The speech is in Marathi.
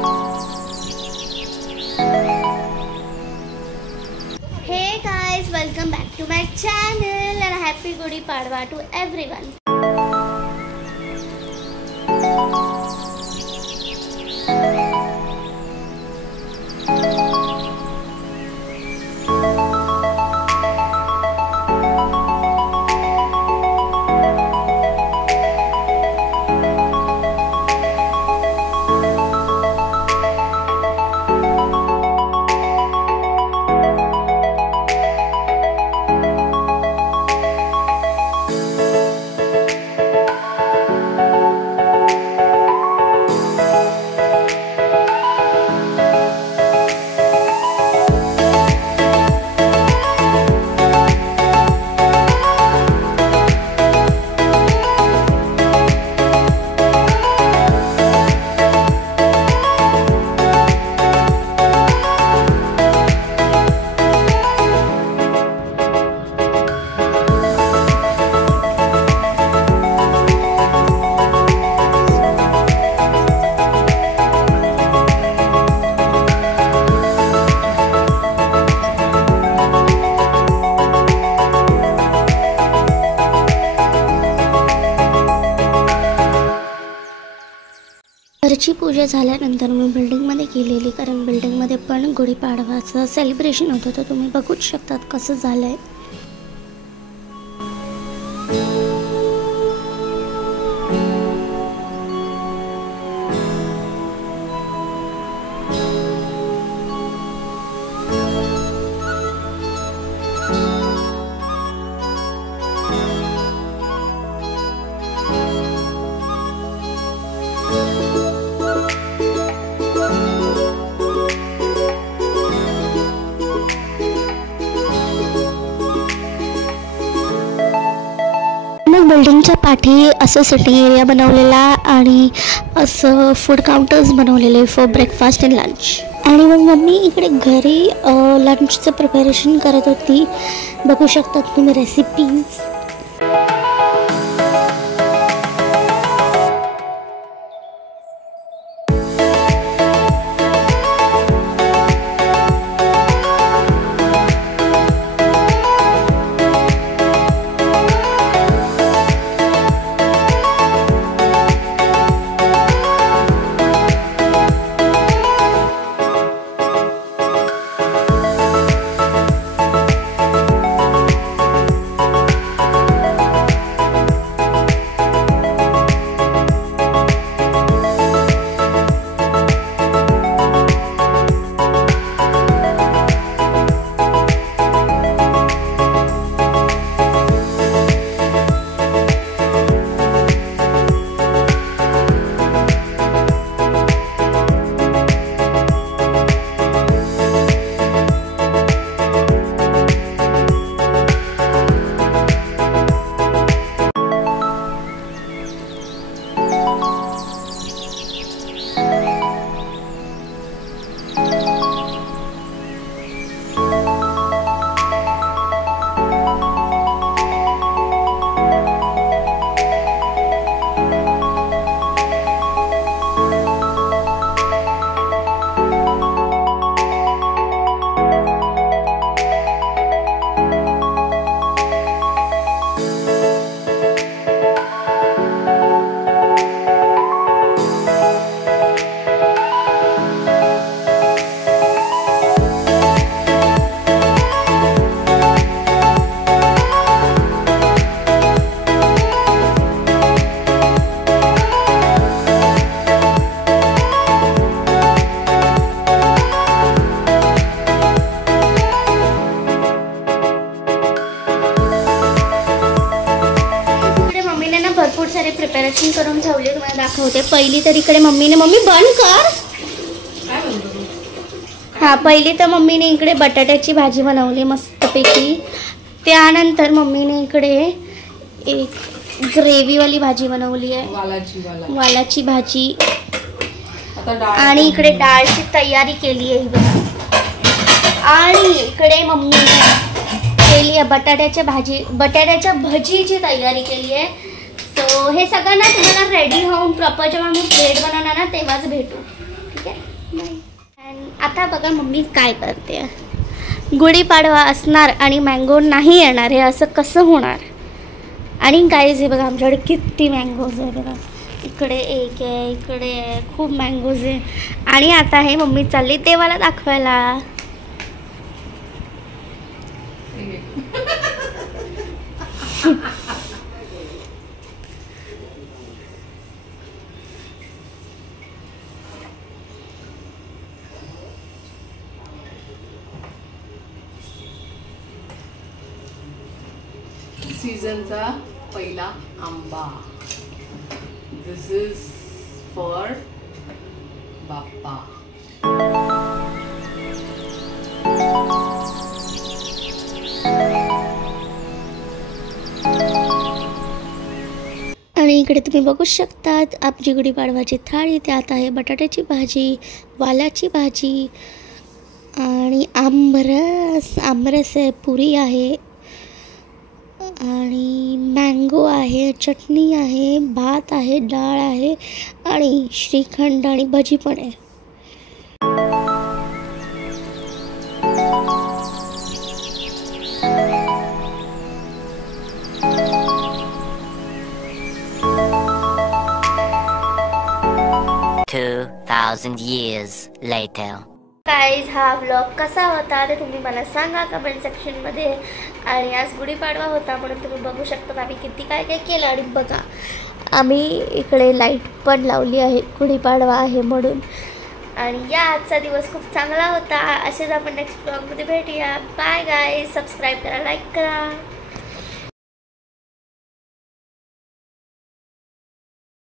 Hey guys, welcome back to my channel and happy Gudi Padwa to everyone. घरची पूजा झाल्यानंतर मी बिल्डिंगमध्ये गेलेली, कारण बिल्डिंगमध्ये पण गुढीपाडवाचं सेलिब्रेशन होतं. तर तुम्ही बघूच शकतात कसं झालं आहे. बिल्डिंगच्या पाठी असं सिटिंग एरिया बनवलेला आणि असं फूड काउंटर्स बनवलेले फॉर ब्रेकफास्ट अँड लंच. आणि मग मम्मी इकडे घरी लंचचं प्रिपरेशन करत होती. बघू शकतात तुम्ही रेसिपीज. भरपूर सारे प्रिपरेशन करून ठेवले, तुम्हाला दाखवते. पहिली तर इकडे मम्मी बंद कर. हां, पहिली तर मम्मीने इकडे बटाट्याची भाजी बनवली मस्तपैकी. त्यानंतर मम्मीने इकडे एक ग्रेव्हीवाली भाजी बनवली आहे, वालाची भाजी. आणि इकडे डाळची तयारी केली आहे बघा. आणि इकडे मम्मीने केली आहे बटाट्याच्या भजीची तयारी केली आहे. सो हे सगळं ना तुम्हाला रेडी होऊन प्रॉपर जेव्हा मी प्लेट बनवणार ना तेव्हाच भेटू. ठीक आहे बाय. आता बघा मम्मी काय करते. गुढीपाडवा असणार आणि मँगो नाही येणार, हे असं कसं होणार. आणि गाईज हे बघा आमच्याकडे किती मँगोज आहे बघा. इकडे एक आहे, इकडे आहे, खूप मँगोज आहे. आणि आता हे मम्मी चालली देवाला दाखवायला. सीझनचा पहिला आंबा. दिस इज फॉर बाप्पा. आणि इकडे तुम्ही बघू शकतात आमची गुढीपाडवाची थाळी. त्यात आहे बटाट्याची भाजी, वालाची भाजी आणि आमरस आहे, पुरी आहे आणि मँगो आहे, चटणी आहे, भात आहे, डाळ आहे आणि श्रीखंड आणि भजी पण आहे. years later. गाईज हा व्लॉग कसा होता ते तुम्ही मला सांगा कमेंट सेक्शनमध्ये. आणि आज गुढीपाडवा होता म्हणून तुम्ही बघू शकता आम्ही किती काय काय केलं. आणि बघा आम्ही इकडे लाईट पण लावली आहे, गुढीपाडवा आहे म्हणून. आणि या आजचा दिवस खूप चांगला होता. असेच आपण नेक्स्ट व्लॉगमध्ये भेटूया. Bye guys. सबस्क्राईब करा, लाईक करा.